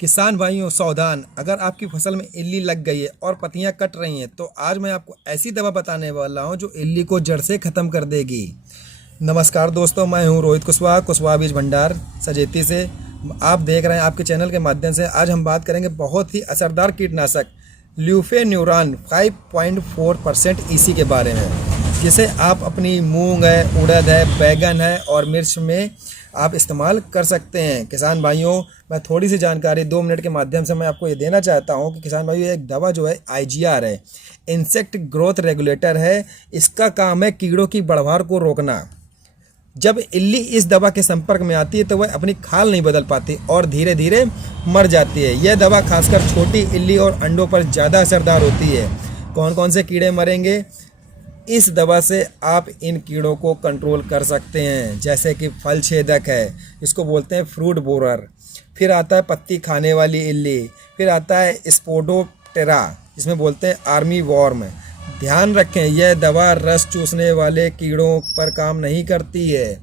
किसान भाइयों सावधान, अगर आपकी फसल में इल्ली लग गई है और पत्तियां कट रही हैं तो आज मैं आपको ऐसी दवा बताने वाला हूं जो इल्ली को जड़ से ख़त्म कर देगी। नमस्कार दोस्तों, मैं हूं रोहित कुशवाहा, कुशवाहा बीज भंडार सजेती से। आप देख रहे हैं आपके चैनल के माध्यम से। आज हम बात करेंगे बहुत ही असरदार कीटनाशक ल्यूफेन्यूरान 5.4% ईसी के बारे में, जिसे आप अपनी मूंग है, उड़द है, बैगन है और मिर्च में आप इस्तेमाल कर सकते हैं। किसान भाइयों, मैं थोड़ी सी जानकारी 2 मिनट के माध्यम से मैं आपको ये देना चाहता हूँ कि किसान भाइयों, एक दवा जो है आईजीआर है, इंसेक्ट ग्रोथ रेगुलेटर है। इसका काम है कीड़ों की बढ़वार को रोकना। जब इल्ली इस दवा के संपर्क में आती है तो वह अपनी खाल नहीं बदल पाती और धीरे धीरे मर जाती है। यह दवा खासकर छोटी इल्ली और अंडों पर ज़्यादा असरदार होती है। कौन कौन से कीड़े मरेंगे? इस दवा से आप इन कीड़ों को कंट्रोल कर सकते हैं, जैसे कि फल छेदक है, इसको बोलते हैं फ्रूट बोरर। फिर आता है पत्ती खाने वाली इल्ली। फिर आता है स्पोडोप्टेरा, इसमें बोलते हैं आर्मी वॉर्म। ध्यान रखें, यह दवा रस चूसने वाले कीड़ों पर काम नहीं करती है।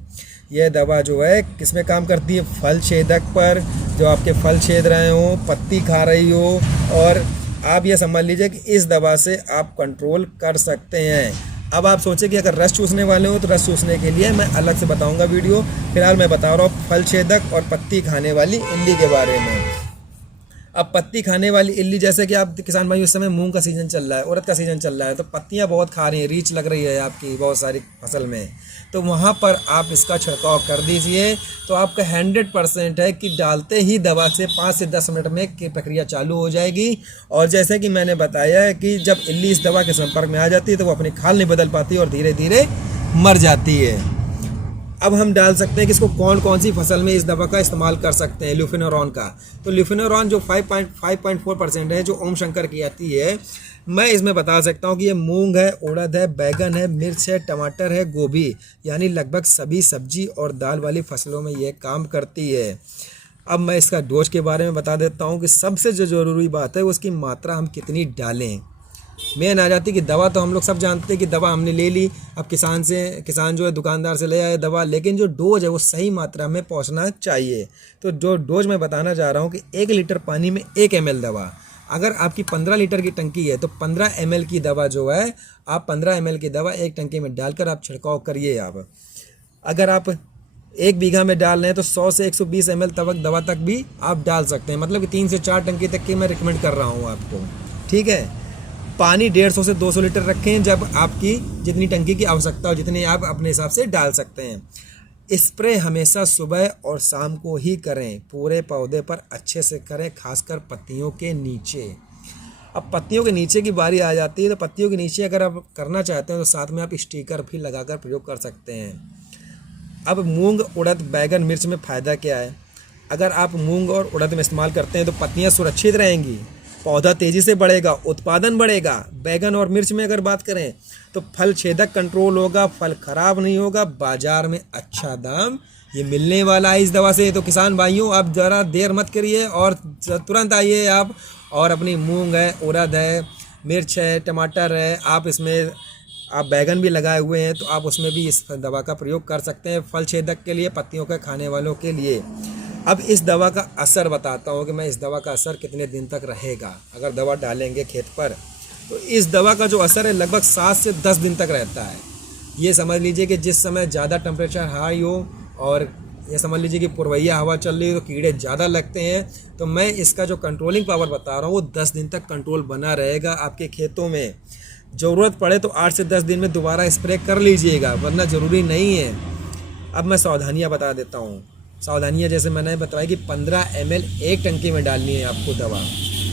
यह दवा जो है किस में काम करती है? फल छेदक पर, जो आपके फल छेद रहे हो, पत्ती खा रही हो। और आप ये समझ लीजिए कि इस दवा से आप कंट्रोल कर सकते हैं। अब आप सोचें कि अगर रस चूसने वाले हो तो रस चूसने के लिए मैं अलग से बताऊंगा वीडियो। फिलहाल मैं बता रहा हूँ फल छेदक और पत्ती खाने वाली इल्ली के बारे में। अब पत्ती खाने वाली इल्ली, जैसे कि आप किसान भाई, इस समय मूंग का सीज़न चल रहा है, उड़द का सीज़न चल रहा है, तो पत्तियां बहुत खा रही हैं, रीच लग रही है आपकी बहुत सारी फसल में, तो वहां पर आप इसका छिड़काव कर दीजिए। तो आपका 100% है कि डालते ही दवा से 5 से 10 मिनट में की प्रक्रिया चालू हो जाएगी। और जैसे कि मैंने बताया है कि जब इल्ली इस दवा के संपर्क में आ जाती है तो वो अपनी खाल नहीं बदल पाती और धीरे धीरे मर जाती है। अब हम डाल सकते हैं कि इसको कौन कौन सी फसल में इस दवा का इस्तेमाल कर सकते हैं, ल्यूफेन्यूरान का। तो ल्यूफेन्यूरान जो 5.4% है, जो ओम शंकर की आती है, मैं इसमें बता सकता हूँ कि ये मूंग है, उड़द है, बैगन है, मिर्च है, टमाटर है, गोभी, यानी लगभग सभी सब्जी और दाल वाली फसलों में ये काम करती है। अब मैं इसका डोज के बारे में बता देता हूँ कि सबसे जो ज़रूरी बात है उसकी मात्रा हम कितनी डालें। मेन आ जाती कि दवा तो हम लोग सब जानते हैं कि दवा हमने ले ली, अब किसान जो है दुकानदार से ले आए दवा, लेकिन जो डोज है वो सही मात्रा में पहुंचना चाहिए। तो जो डोज मैं बताना चाह रहा हूँ कि 1 लीटर पानी में 1 ml दवा। अगर आपकी 15 लीटर की टंकी है तो 15 ml की दवा जो है, आप 15 ml की दवा एक टंकी में डालकर आप छिड़काव करिए। आप अगर आप 1 बीघा में डाल रहे हैं तो 100 से 120 ml तक दवा तक भी आप डाल सकते हैं। मतलब कि 3 से 4 टंकी तक की मैं रिकमेंड कर रहा हूँ आपको, ठीक है। पानी 150 से 200 लीटर रखें, जब आपकी जितनी टंकी की आवश्यकता हो, जितनी आप अपने हिसाब से डाल सकते हैं। स्प्रे हमेशा सुबह और शाम को ही करें, पूरे पौधे पर अच्छे से करें, खासकर पत्तियों के नीचे। अब पत्तियों के नीचे की बारी आ जाती है, तो पत्तियों के नीचे अगर आप करना चाहते हैं तो साथ में आप स्टिकर भी लगाकर प्रयोग कर सकते हैं। अब मूंग, उड़द, बैगन, मिर्च में फ़ायदा क्या है? अगर आप मूंग और उड़द में इस्तेमाल करते हैं तो पत्तियाँ सुरक्षित रहेंगी, पौधा तेज़ी से बढ़ेगा, उत्पादन बढ़ेगा। बैगन और मिर्च में अगर बात करें तो फल छेदक कंट्रोल होगा, फल खराब नहीं होगा, बाजार में अच्छा दाम ये मिलने वाला है इस दवा से। तो किसान भाइयों, आप ज़रा देर मत करिए और तुरंत आइए आप, और अपनी मूंग है, उड़द है, मिर्च है, टमाटर है, आप इसमें आप बैगन भी लगाए हुए हैं तो आप उसमें भी इस दवा का प्रयोग कर सकते हैं, फल छेदक के लिए, पत्तियों के खाने वालों के लिए। अब इस दवा का असर बताता हूँ कि मैं इस दवा का असर कितने दिन तक रहेगा। अगर दवा डालेंगे खेत पर तो इस दवा का जो असर है लगभग 7 से 10 दिन तक रहता है। ये समझ लीजिए कि जिस समय ज़्यादा टेम्परेचर हाई हो और ये समझ लीजिए कि पुरवैया हवा चल रही हो तो कीड़े ज़्यादा लगते हैं, तो मैं इसका जो कंट्रोलिंग पावर बता रहा हूँ वो 10 दिन तक कंट्रोल बना रहेगा आपके खेतों में। ज़रूरत पड़े तो 8 से 10 दिन में दोबारा स्प्रे कर लीजिएगा, वरना ज़रूरी नहीं है। अब मैं सावधानियाँ बता देता हूँ। सावधानियाँ जैसे मैंने बताया कि 15 ml एक टंकी में डालनी है आपको दवा,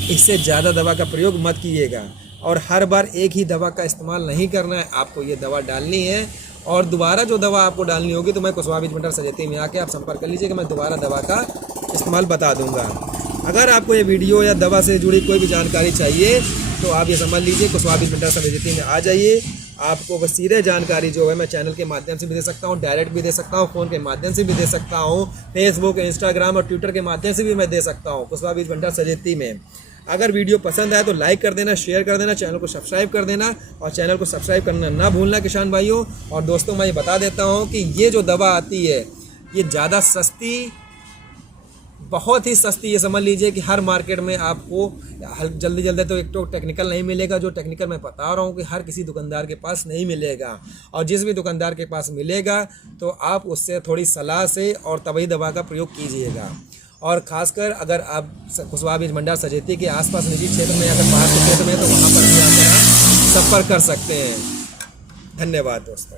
इससे ज़्यादा दवा का प्रयोग मत कीजिएगा। और हर बार एक ही दवा का इस्तेमाल नहीं करना है, आपको ये दवा डालनी है। और दोबारा जो दवा आपको डालनी होगी तो मैं कुशवाहा बीज भंडार सजेती में आके आप संपर्क कर लीजिए कि मैं दोबारा दवा का इस्तेमाल बता दूंगा। अगर आपको ये वीडियो या दवा से जुड़ी कोई भी जानकारी चाहिए तो आप ये समझ लीजिए कुशवाहा बीज भंडार सजेती में आ जाइए। आपको बस सीधे जानकारी जो है मैं चैनल के माध्यम से भी दे सकता हूँ, डायरेक्ट भी दे सकता हूँ, फ़ोन के माध्यम से भी दे सकता हूँ, फेसबुक, इंस्टाग्राम और ट्विटर के माध्यम से भी मैं दे सकता हूँ कुशवाहा बीज भंडार सजेती में। अगर वीडियो पसंद आए तो लाइक कर देना, शेयर कर देना, चैनल को सब्सक्राइब कर देना और चैनल को सब्सक्राइब करना ना भूलना किसान भाइयों। और दोस्तों, मैं ये बता देता हूँ कि ये जो दवा आती है ये ज़्यादा सस्ती बहुत ही सस्ती, ये समझ लीजिए कि हर मार्केट में आपको जल्दी जल्दी तो एक तो टेक्निकल नहीं मिलेगा, जो टेक्निकल मैं बता रहा हूँ कि हर किसी दुकानदार के पास नहीं मिलेगा, और जिस भी दुकानदार के पास मिलेगा तो आप उससे थोड़ी सलाह से और तभी दवा का प्रयोग कीजिएगा। और ख़ासकर अगर आप कुशवाहा बीज भंडार सजेती के आसपास निजी क्षेत्र में अगर पास के क्षेत्र में तो वहाँ पर भी आकर आप संपर्क कर सकते हैं। धन्यवाद दोस्तों।